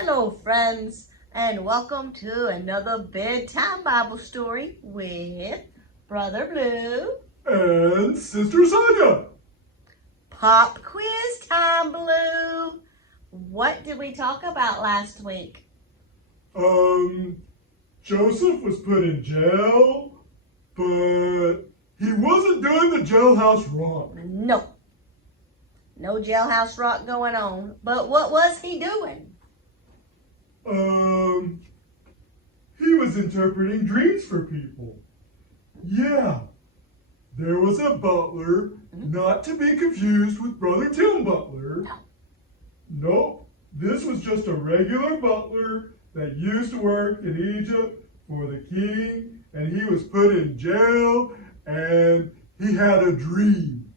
Hello, friends, and welcome to another bedtime Bible story with Brother Blue and Sister Sonya. Pop quiz time, Blue. What did we talk about last week? Joseph was put in jail, but he wasn't doing the jailhouse rock. No jailhouse rock going on. But what was he doing? He was interpreting dreams for people. Yeah, there was a butler, not to be confused with Brother Tim Butler. Nope, this was just a regular butler that used to work in Egypt for the king, and he was put in jail, and he had a dream.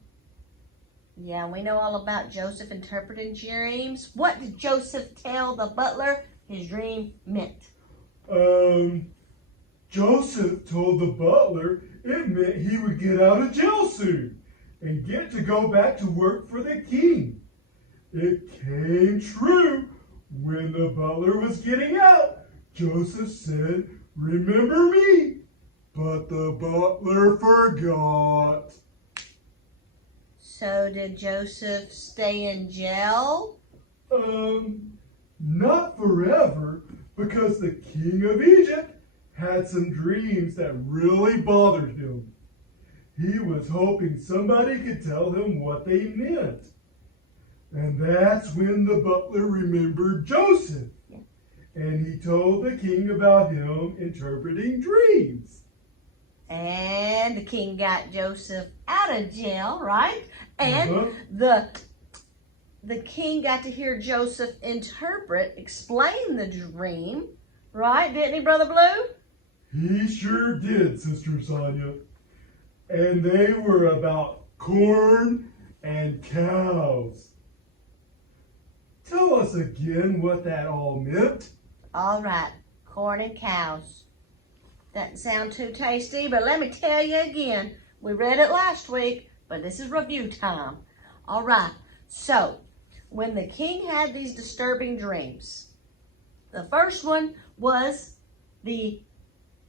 Yeah, we know all about Joseph interpreting dreams. What did Joseph tell the butler his dream meant? Joseph told the butler it meant he would get out of jail soon and get to go back to work for the king. It came true. When the butler was getting out, Joseph said, "Remember me," but the butler forgot. So did Joseph stay in jail? Not forever, because the king of Egypt had some dreams that really bothered him. He was hoping somebody could tell him what they meant. And that's when the butler remembered Joseph. And he told the king about him interpreting dreams. And the king got Joseph out of jail, right? And the king got to hear Joseph explain the dream, right? Didn't he, Brother Blue? He sure did, Sister Sonya. And they were about corn and cows. Tell us again what that all meant. All right, corn and cows. Doesn't sound too tasty, but let me tell you again. We read it last week, but this is review time. All right, so when the king had these disturbing dreams, the first one was the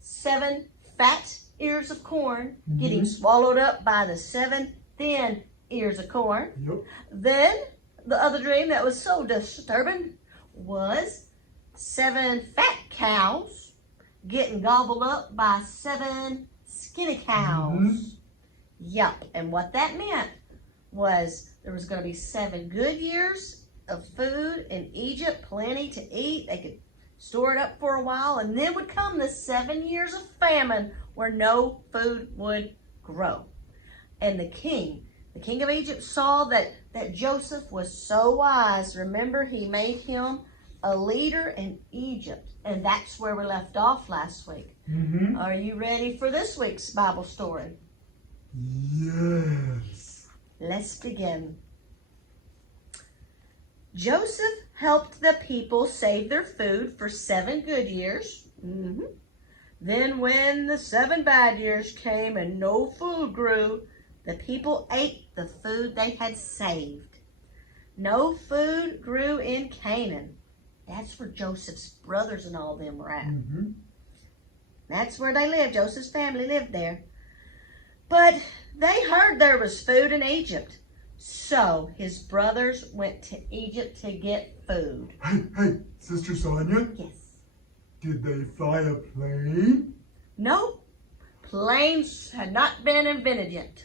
7 fat ears of corn getting swallowed up by the 7 thin ears of corn. Yep. Then the other dream that was so disturbing was 7 fat cows getting gobbled up by 7 skinny cows. Yep, and what that meant was there was going to be 7 good years of food in Egypt, plenty to eat. They could store it up for a while, and then would come the 7 years of famine where no food would grow. And the king of Egypt saw that Joseph was so wise. Remember, he made him a leader in Egypt. And that's where we left off last week. Are you ready for this week's Bible story? Yes. Let's begin. Joseph helped the people save their food for 7 good years. Then when the 7 bad years came and no food grew, the people ate the food they had saved. No food grew in Canaan. That's where Joseph's brothers and all them were at. That's where they lived. Joseph's family lived there. But they heard there was food in Egypt. So his brothers went to Egypt to get food. Hey, Sister Sonya? Yes. Did they fly a plane? No. Planes had not been invented yet.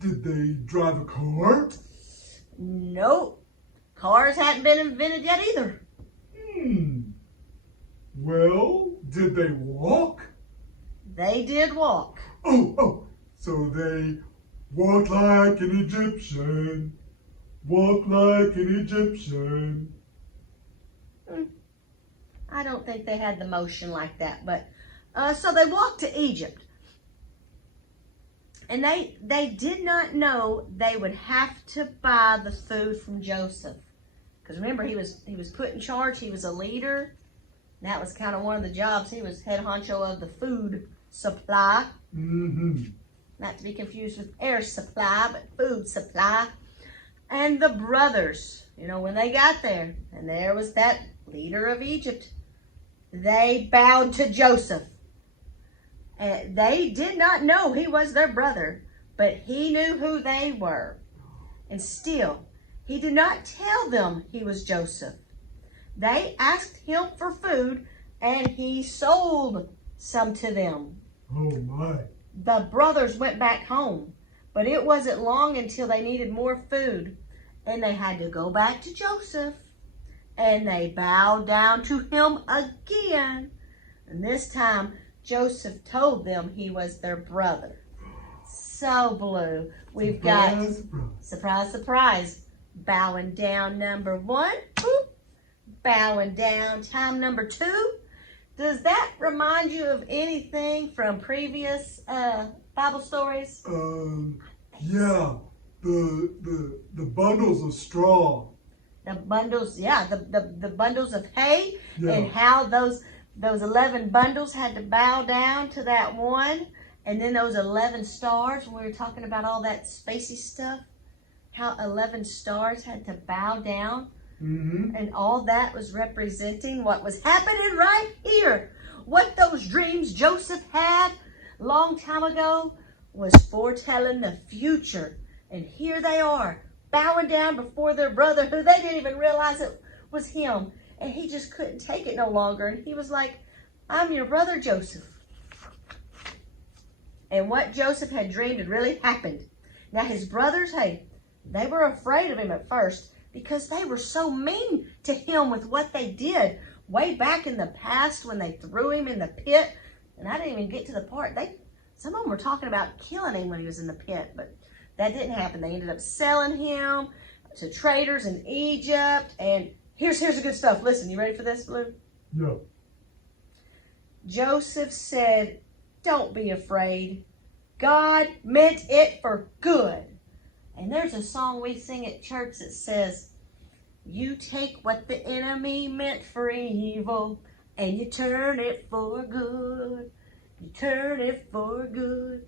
Did they drive a car? Nope. Cars hadn't been invented yet either. Well, did they walk? They did walk. So they walked like an Egyptian. Walk like an Egyptian. I don't think they had the motion like that, but so they walked to Egypt. And they did not know they would have to buy the food from Joseph. Because remember, he was put in charge. He was a leader. That was kind of one of the jobs. He was head honcho of the food supply. Not to be confused with air supply, but food supply. And the brothers, when they got there, and there was that leader of Egypt, they bowed to Joseph. And they did not know he was their brother, but he knew who they were. And still, he did not tell them he was Joseph. They asked him for food, and he sold some to them. Oh my. The brothers went back home, but it wasn't long until they needed more food, and they had to go back to Joseph, and they bowed down to him again. And this time, Joseph told them he was their brother. So, Blue, we've got, surprise, surprise, bowing down number 1, boop, bowing down time number 2. Does that remind you of anything from previous Bible stories? Yeah, the bundles of straw. The bundles, yeah, the bundles of hay, Yeah. and how those 11 bundles had to bow down to that one, and then those 11 stars, when we were talking about all that spacey stuff, how 11 stars had to bow down. Mm-hmm. And all that was representing what was happening right here. What those dreams Joseph had a long time ago was foretelling the future. And here they are, bowing down before their brother, who they didn't even realize it was him. And he just couldn't take it no longer. And he was like, I'm your brother, Joseph. And what Joseph had dreamed had really happened. Now his brothers, hey, they were afraid of him at first, because they were so mean to him with what they did way back in the past when they threw him in the pit. And I didn't even get to the part. Some of them were talking about killing him when he was in the pit, but that didn't happen. They ended up selling him to traders in Egypt. And here's the good stuff. Listen, you ready for this, Blue? Yeah. Joseph said, don't be afraid. God meant it for good. And there's a song we sing at church that says, you take what the enemy meant for evil and you turn it for good. You turn it for good.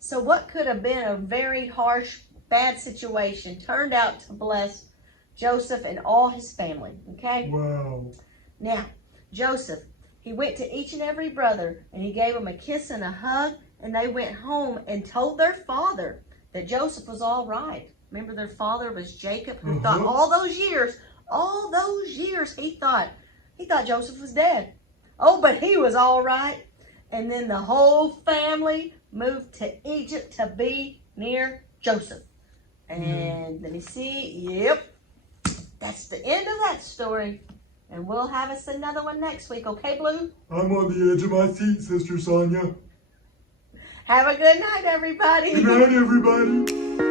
So what could have been a very harsh, bad situation turned out to bless Joseph and all his family, okay? Wow. Now, Joseph, he went to each and every brother and he gave them a kiss and a hug, and they went home and told their father that Joseph was all right. Remember, their father was Jacob, who thought all those years, he thought Joseph was dead. Oh, but he was all right. And then the whole family moved to Egypt to be near Joseph. And let me see. Yep. That's the end of that story. And we'll have us another one next week. Okay, Blue? I'm on the edge of my seat, Sister Sonya. Have a good night, everybody. Good night, everybody.